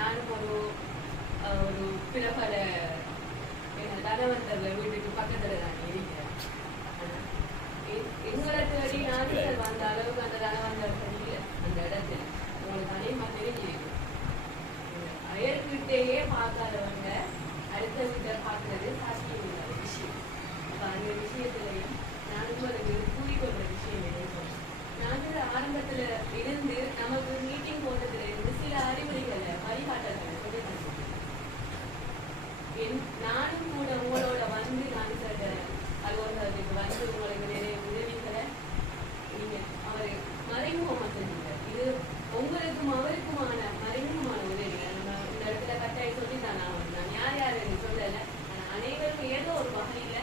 நானும் ஒரு பிரபல தனவந்தர் வீட்டுக்கு பக்கத்துல நான் இருக்கிறேன். எங்களை தேடி நாடுகள் வந்த அளவுக்கு அந்த தனவந்தர்கள் இல்லை அந்த இடத்துல. உங்களுக்கு அநேகமாக தெரிஞ்சிருக்கு. அயற்கிட்டேயே பார்க்காதவங்க அடுத்த வீட்டை பார்க்கறது சாத்தியம் இல்லாத விஷயம். அப்ப அந்த விஷயத்திலையும் நானும் அதுக்கு கூறிக்கொள்ற விஷயம் என்ன சொல்றேன். நாங்கள் ஆரம்பத்துல இருந்து நமக்கு மீட்டிங் போட்டதுல இருந்து சில அறிவுரைகளை வழிகாட்டல்களை சொல்லி நானும் கூட உங்களோட வந்து நான் சில அலுவலகத்துக்கு வந்து உங்களுக்கு நிறைய உதவிகளை நீங்க அவரை மறைமுகமா செஞ்சீங்க. இது உங்களுக்கும் அவருக்குமான மறைமுகமான உதவிகள். நம்ம இந்த இடத்துல கட்டாயம் சொல்லித்தான் நான் யார் யாருன்னு சொல்லல. அனைவரும் ஏதோ ஒரு வகையில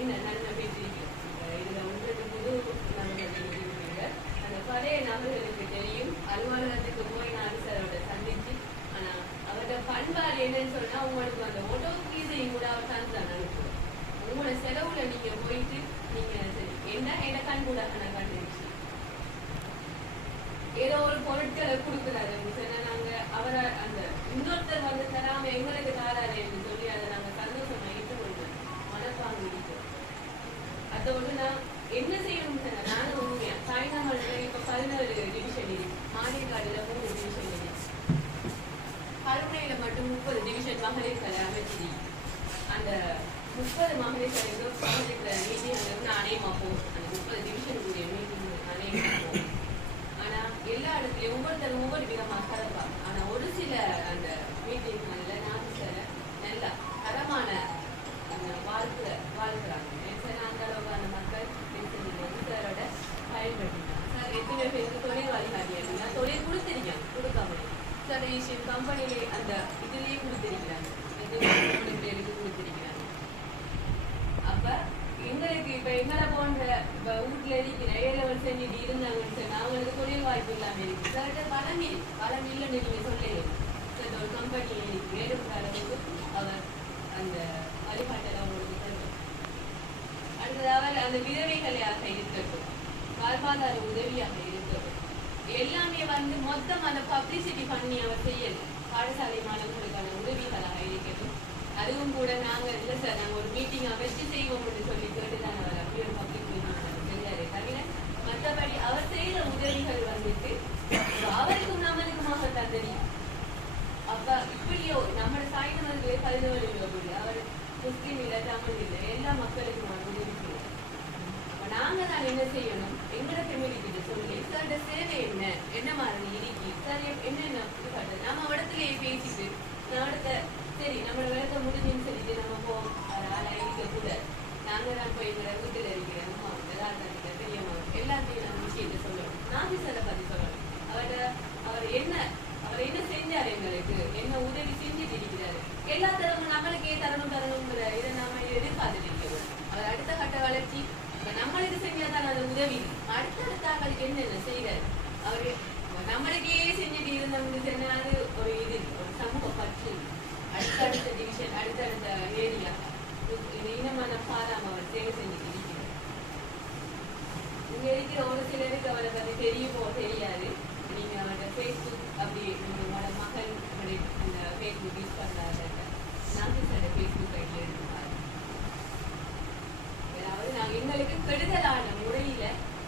என்ன நன்மை பேசியிருக்கிறோம். இதுல உங்களுக்கு புது நபர்கள் அந்த பழைய நபர்களுக்கு தெரியும். அலுவலகத்துக்கு போய் நான் சாரோட சந்திச்சு ஆனா அவரோட பண்பாடு என்னன்னு சொன்னா உங்களுக்கு அந்த ஓட்டோ ஃபீஸையும் கூட அவர் தான் அனுப்புவோம். உங்களோட செலவுல நீங்க போயிட்டு நீங்க சரி என்ன கண் கூட நான் கண்டுச்சு ஏதோ ஒரு பொருட்களை கொடுக்குறாரு சொன்னா நாங்க அவரை அந்த இன்னொருத்தர் வந்து தராம எங்களுக்கு தாராரு என்று சொல்லி அதை நாங்க சந்தோஷமா ஏற்றுக்கொள்றோம். மனப்பாங்கு இருக்கிறோம். அதோடு நான் என்ன செய்யணும் சொன்னா நானும் உண்மையா சாய்நாமல்ல இப்ப 11 டிவிஷன் இருக்கு. மாநிலக்காடுல 3 டிவிஷன் இருக்கு. கருணையில மட்டும் 30 டிவிஷன் மகளிர் கலை அமைச்சி அந்த 30 மகளிர் கலைக்கு மீட்டிங் நானே போவோம். அந்த 30 டிவிஷனுக்குரிய மீட்டிங் நானே போவோம். ஆனா எல்லா இடத்துலயும் ஒவ்வொருத்தரும் ஒவ்வொரு விதமாக கலப்பாங்க. ஆனா ஒரு சில அந்த மீட்டிங்ல நான் சில நல்ல தரமான வாழ்க்கிறாங்க. அந்த அளவுக்கு அந்த மக்கள் சாரோட பயன்படுத்தினாங்க. சார் எத்தனை பேருக்கு தொழில் வழிகாட்டியா தொழில் கொடுத்திருக்காங்க. கொடுக்காம சில விஷயம் கம்பெனிலே அந்த இதுலயே கொடுத்திருக்கிறாங்க. பேருக்கு கொடுத்திருக்கிறாங்க. அப்ப எங்களுக்கு இப்ப எங்களை போன்ற இப்ப வீட்டுல இருக்கிற ஏழவன் செஞ்சுட்டு இருந்தாங்கன்னு சொன்னா அவங்களுக்கு தொழில் வாய்ப்பு இல்லாம இருக்கு. சில பலம் இல்லைன்னு நீங்க சொல்லல. சில ஒரு கம்பெனி வேறுபட்ட அவர் அந்த வழிபாட்டை அவங்களுக்கு தரும். அடுத்ததாக அந்த விதவைகளையாக இருக்கட்டும், வாழ்வாதார உதவியாக இருக்கட்டும், எல்லாமே வந்து மொத்தம் அந்த பப்ளிசிட்டி பண்ணி அவர் செய்யணும். பாடசாலை மாணவர்களுக்கான உதவிகளாக இருக்கட்டும். அதுவும் கூட நாங்க இல்லை சார் நாங்க ஒரு மீட்டிங் அமைச்சு செய்வோம்னு சொல்லி கேட்டுதான் அவர் அப்படி ஒரு பப்ளிக் மீட்டிங் செஞ்சாரு. தவிர மற்றபடி அவர் செய்யற உதவிகள் வந்துட்டு அவருக்கும் நம்மளுக்குமாகத்தான் தெரியும். அப்ப இப்படியோ நம்ம சாய்ந்தவர்களே 17 அவர் முஸ்லீம் இல்லை, தமிழ் இல்லை, எல்லா மக்களுக்குமான உதவி செய்யணும். அப்ப நாங்க தான் என்ன செய்யணும், எங்களை கம்யூனிட்டி சொல்லி சார் சேவை என்ன மாதிரி இருக்கு சார் என்னென்ன நம்ம இடத்துலயே பேசிட்டு அடுத்த சரி நம்மளோட வேலை முடிஞ்சுன்னு சொல்லிட்டு நம்ம போவோம். ஆளா இருக்க கூட நாங்க தான் போய் எங்களை வீட்டுல இருக்கிற அம்மா எல்லாத்த பெரியம்மா எல்லாத்தையும் நம்ம விஷயத்த சொல்லணும். நாபிசரை பத்தி சொல்லணும். அவர் என்ன செஞ்சாரு, எங்களுக்கு என்ன உதவி செஞ்சுட்டு இருக்கிறாரு. எல்லா தரமும் நம்மளுக்கே தரணுங்கிற இதை நாம எதிர்பார்த்துட்டு இருக்கிறோம். அவர் அடுத்த கட்ட வளர்ச்சி நம்மளுக்கு செஞ்சாதான் அது உதவி. அடுத்தடுத்த அவளுக்கு என்னென்ன செய்யறாரு. அவரு நம்மளுக்கே செஞ்சுட்டு இருந்தவங்க சொன்னாரு ஒரு இது ஒரு சமூக பற்று. அடுத்தடுத்த டிவிஷன் அடுத்தடுத்த ஏரியா இனமான பாராம அவர் சேவை செஞ்சுட்டு இருக்கிறார். இங்க இருக்கிற ஒரு சிலருக்கு அவரை பத்தி தெரியுமோ தெரியாது. நீங்க அவரோட ஃபேஸ்புக் அப்படி உங்களோட மகள் அந்த ஃபேஸ்புக் யூஸ் பண்றாரு. நாங்கள் ஃபேஸ்புக் ஐடியா எடுத்துப்பாரு. அதாவது நாங்க எங்களுக்கு கெடுதலான முறையில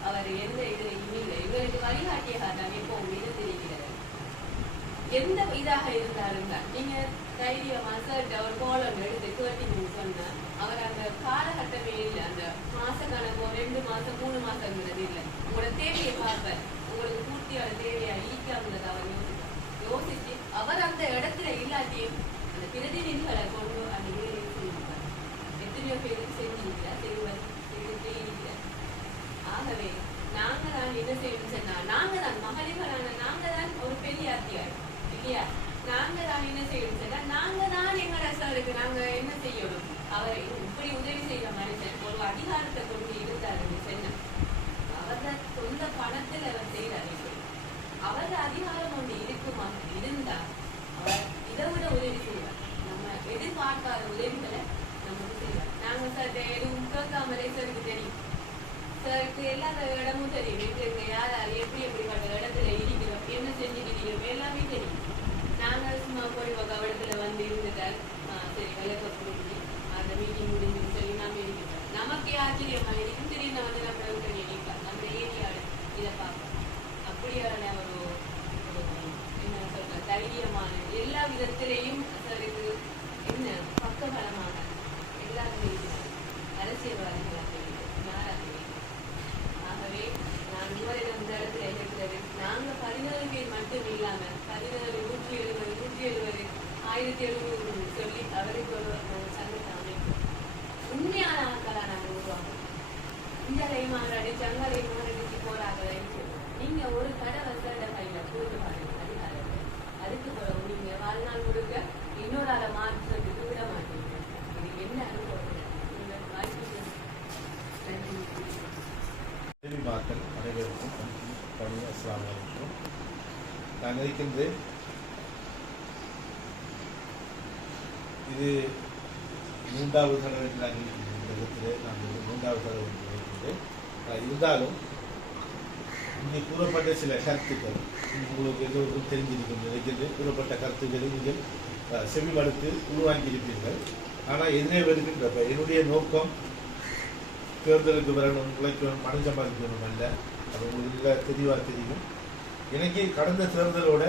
அவர் எந்த இதுலையும் இல்லை. எங்களுக்கு வழிகாட்டியாக தான் எப்பவும் இருந்திருக்கிறார். எந்த இதாக இருந்தாலும் தான் நீங்க தைரியமா சார் அவர் கோலம் எடுத்து கேட்டீங்கன்னு சொன்னா அவர் அந்த காலகட்டமே இல்லை. அந்த மாச கணக்கோ 2 மாசம் 3 மாசங்கிறது இல்லை. உங்களோட தேவையை பார்ப்பார். உங்களுக்கு பூர்த்தியான தேவையா ஈக்காங்கிறத அவர் யோசிச்சு அவர் அந்த இடத்துல இல்லாட்டியும் அந்த பிரதிநிதிகளை கொண்டு அந்த வேலையை செய்வார். எத்தனையோ பேருக்கு செஞ்சிருக்கிறார், செய்திருக்கிறார். ஆகவே நாங்க தான் என்ன செய்யணும் சொன்னா நாங்க தான் மகளிர்களான நாங்க தான் ஒரு பெரிய அத்தியாயம் இல்லையா. நாங்க தான் என்ன செய்யணும் சொன்னா நாங்க தான் எங்களோட சாருக்கு நாங்க என்ன செய்யணும். அவர் இப்படி உதவி செய்யற மனுஷன் ஒரு அதிகாரத்தை கொண்டு இருந்தாருன்னு சொன்ன அவர்தான் சொந்த பணத்தில் அவர் செய்யறாரு. அவரது அதிகாரம் ஒன்று இருக்குமா இருந்தா அவர் இதை விட உதவி செய்வார். நம்ம எதிர்பார்க்காத உதவிகளை நமக்கு செய்வார். நாங்க சார் எதுவும் கேட்காமலே சாருக்கு தெரியும். சாருக்கு எல்லா இடமும் தெரியும். எங்க யார் எப்படி எப்படிப்பட்ட இடத்துல இருக்கிறோம், என்ன செஞ்சுட்டு இருக்கிறோம் எல்லாமே தெரியும். நாங்கள் சும்மா போய் கவனத்துல வந்து இருந்துட்டார் சரி விளக்க புரிஞ்சு அந்த மீட்டிங் முடிஞ்சுன்னு சொல்லி நாம இருக்கிறோம். நமக்கே ஆச்சரியமா இருக்கும். திடீர்னு வந்து நம்ம விட்டு நினைக்கலாம் நம்ம ஏரியாவில் இதை பார்ப்போம். அப்படியான ஒரு என்ன சொல்ற தைரியமான எல்லா விதத்திலையும் இது என்ன பக்கபலமான எல்லாருமே அரசியல்வாதிகளாக ஆகவே நான் உங்களிடம் இந்த இடத்துல இருக்கிறது நாங்கள் 17 பேர் மட்டும் இல்லாமல் 17 170 1700 சொல்லி அவருக்கு ஒரு சங்கத்தை அமைப்பு உண்மையான ஆட்களா நாங்கள் உருவாக்கணும். இஞ்சலை மாநாடு சங்கலை மாநாடுக்கு போராடலை நீங்க ஒரு கடை வசட கையில போட்டு பாருங்க அதிகாரத்தை. அதுக்கு பிறகு நீங்க வாழ்நாள் முழுக்க இன்னொரு ஆளை மாற்றுறதுக்கு விட மாட்டீங்க. இது என்ன அனுபவம் மக்கள் அனைவருக்கும் பணி அஸ்ஸலாமு அலைக்கும். நான் நினைக்கின்றேன் இது 3வது தடவை நாங்கள் இந்த இடத்திலே நாங்கள் 3வது தடவை நினைக்கின்றேன். இருந்தாலும் இங்கே கூறப்பட்ட சில கருத்துக்கள் உங்களுக்கு எல்லோருக்கும் தெரிஞ்சிருக்கும் நினைக்கின்றேன். கூறப்பட்ட கருத்துக்களை நீங்கள் செவிமடுத்து உருவாக்கியிருப்பீர்கள். ஆனால் எதிரே வருகின்றப்ப என்னுடைய நோக்கம் தேர்தலுக்கு வரணும், உழைக்கணும், பணம் சம்பாதிக்கணும் அல்ல. அது உங்களுக்கு தெளிவாக தெரியும். எனக்கு கடந்த தேர்தலோட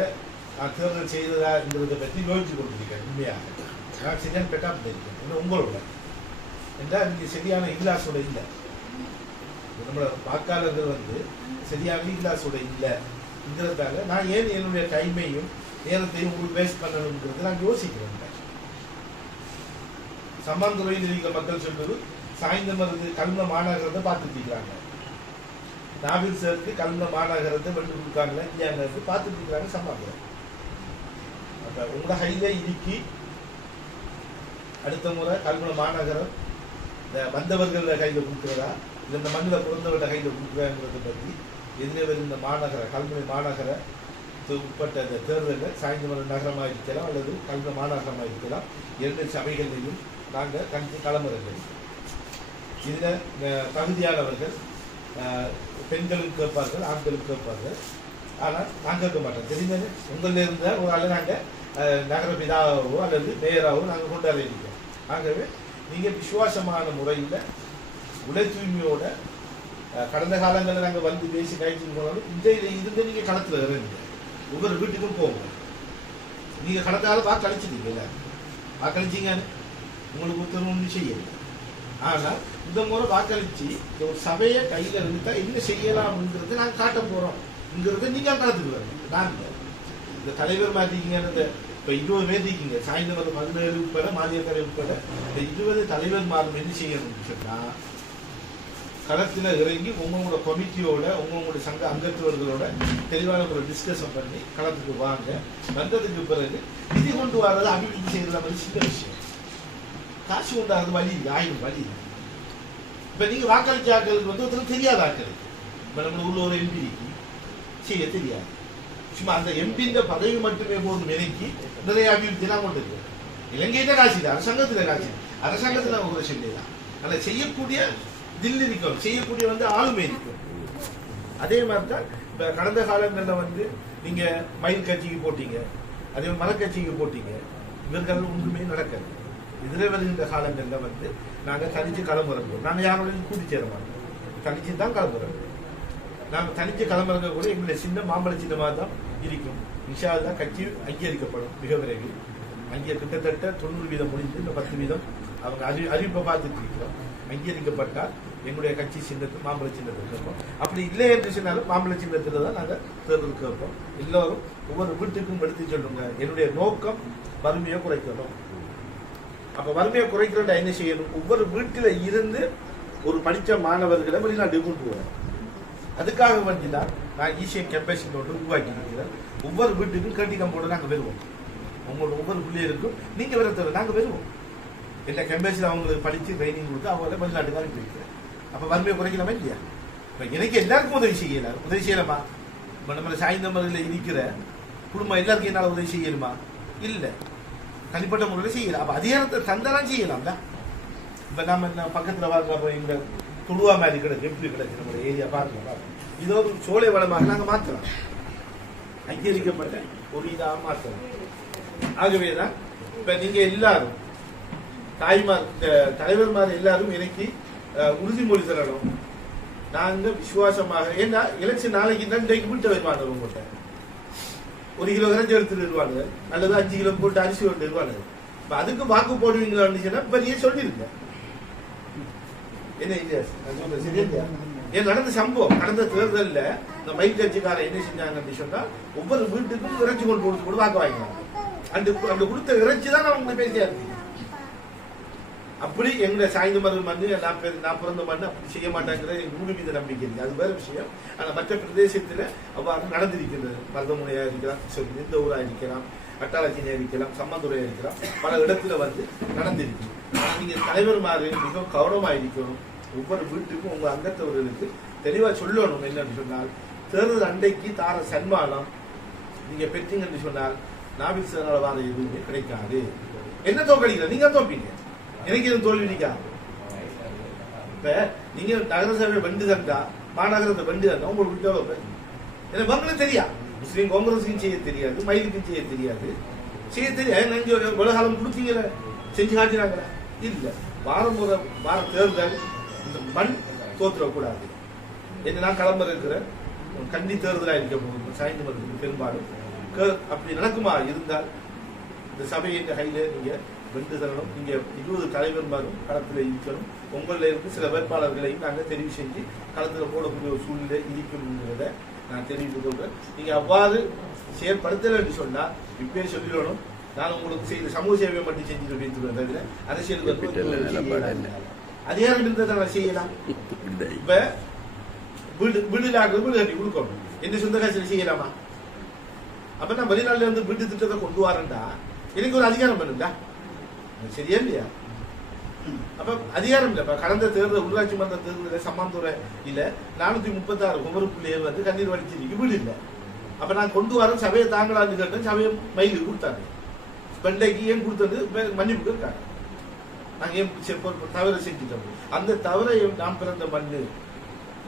நான் தேர்தல் செய்ததாங்கிறத பற்றி யோசிச்சு கொண்டிருக்கேன். உண்மையாக நான் சரியான பெட்டாக இருக்கேன். இன்னும் உங்களோட என்றால் இங்கே சரியான இங்கிலாஸோட இல்லை. நம்மளோட வாக்காளர்கள் வந்து சரியான இங்கிலாஸோட இல்லைங்கிறதால நான் ஏன் என்னுடைய டைமையும் நேரத்தையும் உங்களுக்கு வேஸ்ட் பண்ணணுங்கிறது நான் யோசிக்கிறேன். சம்மாந்துறையில் இருக்கிற மக்கள் சொல்வது சாய்ந்த மருந்து கல்முனை மாநகரத்தை பார்த்துட்டு இருக்கிறாங்க. நாவில் சேர்த்து கல்முனை மாநகரத்தை வென்று கொடுக்காங்களே இல்லையாங்கிறது பார்த்துட்டு இருக்கிறாங்க சம்மாந்துறை. அப்போ உங்களோட கையில இறுக்கி அடுத்த முறை கல்முனை மாநகரம் இந்த வந்தவர்கள கையில் கொடுக்குறதா இல்லை இந்த மண்ணில் பிறந்தவர்கள கையில் கொடுக்குறாங்கிறத பற்றி எதிரே வரும் இந்த மாநகர கல்முனை மாநகர உட்பட்ட அந்த தேர்தலில் சாய்ந்தமர நகரமாக இருக்கலாம் அல்லது கல்முனை மாநகரமாக இருக்கலாம். 2 சபைகளையும் நாங்கள் களமிறங்கள். இதில் தகுதியானவர்கள் பெண்களுக்கு கேட்பார்கள், ஆண்களுக்கு கேட்பார்கள். ஆனால் நாங்கள் கேட்க மாட்டோம். தெரிஞ்சது உங்களில் இருந்த ஒரு ஆள் நாங்கள் நகர பிதாவோ அல்லது மேயராவோ நாங்கள் கொண்டாட இருக்கிறோம். ஆகவே நீங்கள் விசுவாசமான முறையில் உடை தூய்மையோட கடந்த காலங்களில் நாங்கள் வந்து பேசி கழிச்சு போனாலும் இந்த இருந்து நீங்கள் களத்தில் இறங்குங்க. ஒவ்வொரு வீட்டுக்கும் போங்க. நீங்கள் கடந்த காலம் வாக்களிச்சிட்டீங்க, எல்லாரும் வாக்களிச்சிங்கன்னு உங்களுக்கு உத்தரவு ஒன்றும் செய்யலை. ஆனால் இந்த முறை வாக்களித்து ஒரு சபையை கையில் இருந்துட்டா என்ன செய்யலாம்ங்கிறது நாங்கள் காட்ட போகிறோம்ங்கிறத நீங்கள் களத்துக்கு வரணும். நாங்கள் இந்த தலைவர் மாற்றிக்கிங்க. இப்போ 20 பேர் இருக்கீங்க. சாயந்தரம் 17 உட்பட மாநிலக்கரை உட்பட இந்த 20 தலைவர்மாரும் என்ன செய்யணும்னு சொன்னால் களத்தில் இறங்கி உங்களோட கமிட்டியோட உங்களோட சங்க அங்கத்தவர்களோட தெளிவான ஒரு டிஸ்கஷன் பண்ணி களத்துக்கு வாங்க. வந்ததுக்கு பிறகு நிதி கொண்டு வர்றது அபிவிருத்தி செய்யறது மாதிரி சின்ன விஷயம். காசு உண்டாகிறது வழி 1000 வழி. இப்போ நீங்கள் வாக்களிச்ச ஆக்களுக்கு வந்து ஒருத்தர் தெரியாத ஆக்களுக்கு இப்போ நம்ம உள்ள ஒரு எம்பிக்கு செய்ய தெரியாது. சும்மா அந்த எம்பின்ற பதவி மட்டுமே போதும் நினைக்கி நிறைய அபிவிருத்திலாம் கொண்டு இருக்கு. இலங்கையில காசு இல்லை, அரசாங்கத்தில் காசு, அரசாங்கத்தில் ஒரு சொல்லிதான். அதில் செய்யக்கூடிய தில் இருக்கும், செய்யக்கூடிய வந்து ஆளுமை இருக்கும். அதே மாதிரி தான் இப்போ கடந்த காலங்களில் வந்து நீங்கள் மயில் கட்சிக்கு போட்டீங்க, அதே மலக்கட்சிக்கு போட்டீங்க. இவர்கள் ஒன்றுமே நடக்காது. இதில் வருகின்ற காலங்களில் வந்து நாங்கள் தனித்து களமிறங்குவோம். நாங்கள் யாரோடையும் கூட்டி சேர மாட்டோம், தனிச்சு தான் களமிறங்குவோம். நாங்கள் தனித்து களமிறங்க கூட எங்களுடைய சின்ன மாம்பழ சின்னமாக தான் இருக்கும். இன்ஷா அல்லாஹ் கட்சி அங்கீகரிக்கப்படும் மிக விரைவில். அங்கே கிட்டத்தட்ட 90% முடிந்து இந்த 10% அவங்க அறிவிப்பை பார்த்துட்டு இருக்கிறோம். அங்கீகரிக்கப்பட்டால் எங்களுடைய கட்சி சின்னத்தில் மாம்பழ சின்னத்தில் கேட்போம். அப்படி இல்லை என்று சொன்னாலும் மாம்பழ சின்னத்தில் தான் நாங்கள் தேர்தல் கேட்போம். எல்லோரும் ஒவ்வொரு வீட்டுக்கும் எடுத்து சொல்லுங்க. என்னுடைய நோக்கம் வறுமையை குறைக்கணும். அப்போ வறுமையை குறைக்கிறதா என்ன செய்யணும்? ஒவ்வொரு வீட்டில் இருந்து ஒரு படித்த மாணவர்களை வெளிநாட்டுக்கு கொண்டு போகிறோம். அதுக்காக வேண்டிதான் நான் ஈஸியாக கெப்பாசிட்டி ஒன்று உருவாக்கி இருக்கிறேன். ஒவ்வொரு வீட்டுக்கும் கேட்டி கம்போடு நாங்கள் வருவோம். உங்களோட ஒவ்வொரு பிள்ளைகளுக்கும் நீங்கள் வர தவிர நாங்கள் வருவோம். எல்லா கெம்பாசியில் அவங்களுக்கு படித்து ட்ரைனிங் கொடுத்து அவங்கள வெளிநாட்டுக்கு அனுப்பி வைக்கிறேன். அப்போ வறுமையை குறைக்கலாமா இல்லையா? இப்போ எனக்கு எல்லாருக்கும் உதவி செய்யலாம். உதவி செய்யலாமா? இப்போ நம்ம சாய்ந்தமரில் இருக்கிற குடும்பம் எல்லாருக்கும் என்னால் உதவி செய்யணுமா? இல்லை, தனிப்பட்ட முறையில் செய்யலாம். அப்போ அதிகாரத்தை தந்தெல்லாம் செய்யலாம்ல. இப்போ நம்ம பக்கத்தில் பார்க்க இந்த துடுவா மாதிரி கிடக்கு, எப்படி கிடக்கு நம்ம ஏரியா பார்க்கலாம். இதோ சோலை வளமாக நாங்கள் மாற்றலாம். அங்கீகரிக்கப்பட்ட ஒரு இதாக மாற்றலாம். ஆகவேதான் இப்ப நீங்க எல்லாரும் தாய்மார் தலைவர்மார் எல்லாரும் எனக்கு உறுதிமொழி தரணும். நாங்க விசுவாசமாக, ஏன்னா எலெக்ஷன் நாளைக்கு தான் இன்றைக்கு விட்டு வருவாங்க. உங்கள்கிட்ட 1 கிலோ இறைச்சி எடுத்துட்டு வருவாங்க, அல்லது 5 கிலோ போட்டு அரிசி கொண்டு வருவாங்க. இப்ப அதுக்கு வாக்கு போடுவீங்கன்னு இப்ப நீ சொல்லிருக்க என்ன இல்லையா? ஏன் நடந்த சம்பவம், கடந்த தேர்தலில் இந்த மயில் கட்சிக்காரன் என்ன செஞ்சாங்கன்னு சொன்னா ஒவ்வொரு வீட்டுக்கும் இறைச்சி கொண்டு கொடுத்து கூட வாக்கு வாங்கினாங்க. அந்த கொடுத்த இறைச்சி தான் அவங்க பேசியா இருக்கு. அப்படி எங்க சாய்ந்த மருந்து மண்ணு நான் பிறந்த மண்ணு அப்படி செய்ய மாட்டாங்கிற முழு மீது நம்பிக்கை இருக்கு. அது வேற விஷயம். ஆனா மற்ற பிரதேசத்துல அவ்வாறு நடந்திருக்கிறது. மருதமுனையா இருக்கலாம், எந்த ஊரா இருக்கலாம், கட்டாளச்சினியா இருக்கலாம், சம்மந்துறையா இருக்கலாம், பல இடத்துல வந்து நடந்திருக்கு. நீங்க தலைவர்மாரு மிகவும் கவனமா இருக்கணும். ஒவ்வொரு வீட்டுக்கும் உங்க அங்கத்தவர்களுக்கு தெளிவா சொல்லணும். என்னன்னு சொன்னால் தேர்தல் அண்டைக்கு தார சன்மானம் நீங்க பெற்றீங்கன்னு சொன்னால் நாபிசனால வார எதுவுமே கிடைக்காது. என்ன தோக்கடிக்கிற நீங்க தோப்பீங்க, எனக்கு எதுவும் தோல்வி நிக்கா. இப்ப நீங்க நகரசபை வெண்டு தந்தா, மாநகரத்தை வெண்டு தந்தா உங்களுக்கு விட்டு எனக்கு உங்களுக்கு தெரியா. முஸ்லீம் காங்கிரஸுக்கும் செய்ய தெரியாது, மயிலுக்கும் செய்ய தெரியாது, செய்ய தெரியாது. நீங்க உலகாலம் கொடுத்தீங்கள, செஞ்சு காட்டினாங்களா? இல்ல. வார தேர்தல் இந்த மண் தோத்துடக்கூடாது என்று நான் கிளம்ப இருக்கிற கண்டி தேர்தலாக இருக்க போகும் சாய்ந்து மருந்து பெரும்பாலும் அப்படி நடக்குமா இருந்தால் இந்த சபையின் கையில நீங்க வென்று தரணும். நீங்க 20 தலைவர்மாரும் களத்தில் இருக்கணும். உங்களில் இருந்து சில வேட்பாளர்களையும் நாங்கள் தெரிவு செஞ்சு களத்தில் போடக்கூடிய ஒரு சூழ்நிலை இருக்குங்கிறத நான் தெரிவித்து சொல்றேன். நீங்க அவ்வாறு செயற்படுத்தல என்று சொன்னா இப்பயே சொல்லிடணும். நான் உங்களுக்கு செய்த சமூக சேவையை மட்டும் செஞ்சுட்டு பேசுவேன் தவிர அரசியலுக்கு அதிகாரம் இருந்ததை நான் செய்யலாம். இப்ப வீடு கட்டி கொடுக்கணும், எந்த சொந்த காசில செய்யலாமா? அப்ப நான் வெளிநாட்டுல இருந்து வீட்டு திட்டத்தை கொண்டு வரேன்டா எனக்கு ஒரு அதிகாரம் வேணும்டா, சரியா இல்லையா? அப்ப அதிகாரம் இல்ல. கடந்த தேர்தல் உள்ளாட்சி மன்ற தேர்தலில் சம்மாந்துறை இல்ல 436 குமரப்புள்ளியர் வந்து கண்ணீர் வடிச்சிருக்கு, வீடு இல்லை. அப்ப நான் கொண்டு வரேன், சபையை தாங்கலான்னு கேட்டேன், சபையை மயிலுக்கு கொடுத்தாங்க. வெண்டைக்கு ஏன் கொடுத்தது மன்னிப்பு இருக்காங்க. நாங்க ஏன் தவறு செஞ்சுட்டோம். அந்த தவறை நாம் பிறந்த மண்ணு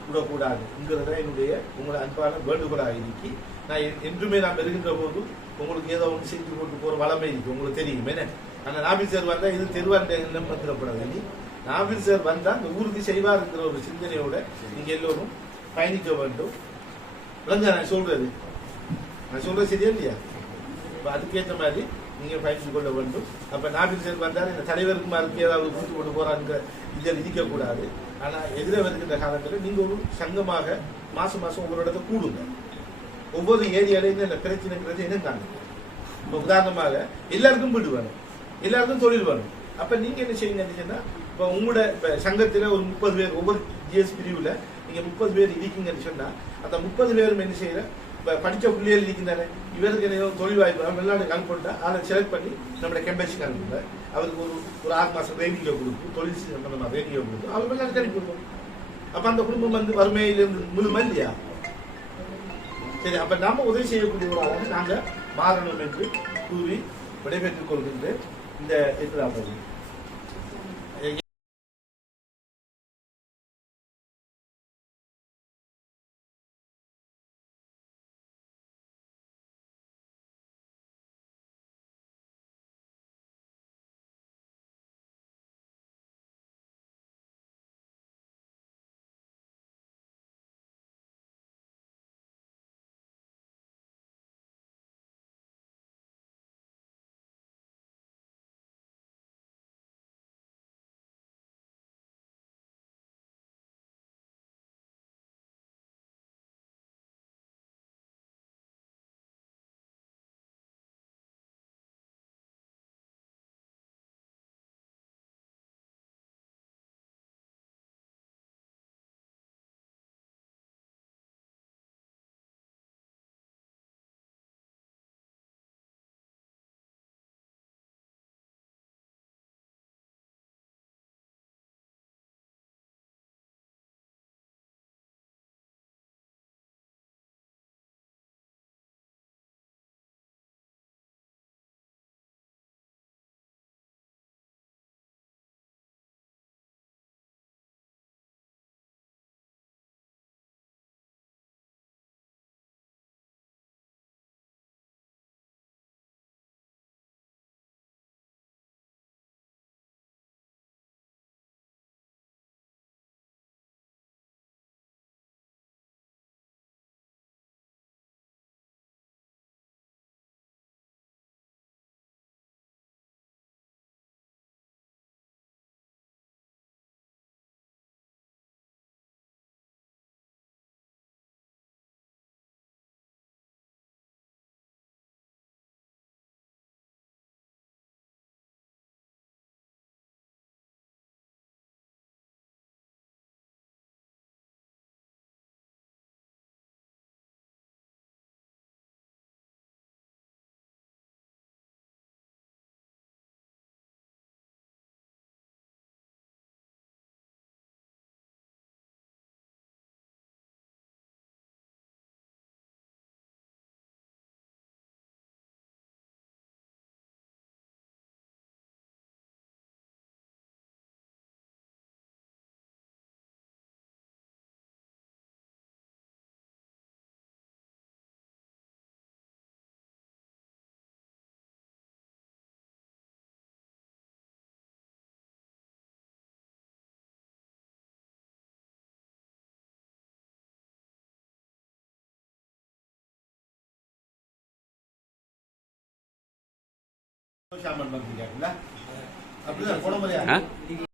விடக்கூடாதுங்கிறத என்னுடைய உங்களை அன்பான வேண்டுகோளாக இருக்கி, நான் என்றுமே நான் பெறுகின்ற போது உங்களுக்கு ஏதோ ஒன்று செஞ்சு போட்டு போற வளமை இருக்கு, உங்களுக்கு தெரியும் என்ன. ஆனா நாபில் சார் வந்தா இது தெருவாண்ட வந்துடப்படாது. நாபில் சார் வந்தா இந்த ஊருக்கு செய்வாருங்கிற ஒரு சிந்தனையோட நீங்க எல்லோரும் பயணிக்க வேண்டும். விளங்க நான் சொல்றது சரியா இல்லையா? அதுக்கேற்ற மாதிரி நீங்க பயணித்து கொள்ள வேண்டும். அப்ப நாபில் சார் வந்தால் இந்த தலைவருக்கும் அதுக்கு ஏதாவது கூட்டு கொண்டு போறாங்க இதில் இருக்கக்கூடாது. ஆனா எதிர வருகின்ற காலத்தில் நீங்க ஒரு சங்கமாக மாசம் ஒவ்வொரு இடத்த கூடுங்க. ஒவ்வொரு ஏரியாலையும் இந்த பிரச்சனைங்கிறது என்ன காணுங்க. இப்ப உதாரணமாக எல்லாருக்கும் வீடு வேணும், எல்லாருக்கும் தொழில் வேணும். அப்ப நீங்க என்ன செய்யுங்கன்னா, இப்ப உங்களோட சங்கத்துல ஒரு 30 பேர், ஒவ்வொரு ஜிஎஸ் பிரிவுல நீங்க 30 பேர் இருக்கீங்கன்னு சொன்னா அந்த 30 பேரும் என்ன செய்யற, படிச்ச பிள்ளைகள் இருக்கின்றன, இவருக்கு என்ன தொழில் வாய்ப்பு வெளிநாடு அனுப்பிட்டா அதை செலக்ட் பண்ணி நம்மளோட கெம்பேசிக்கு அனுப்புங்க. அவருக்கு ஒரு 6 மாசம் ரேடியோ கொடுக்கும், தொழில் சம்பந்தமா ரேடியோ கொடுக்கும், அவர் வெளிநாடு அனுப்பி கொடுக்கும். அப்ப அந்த குடும்பம் வந்து வறுமையிலிருந்து முழுமை இல்லையா? சரி, அப்ப நாம உதவி செய்யக்கூடியவர்களாக நாங்க மாறணும் என்று கூறி விடைபெற்றுக் கொள்கின்ற இந்த எதிராக சாமான் பண்ணுறீங்களா அப்படிதான் போட முடியாது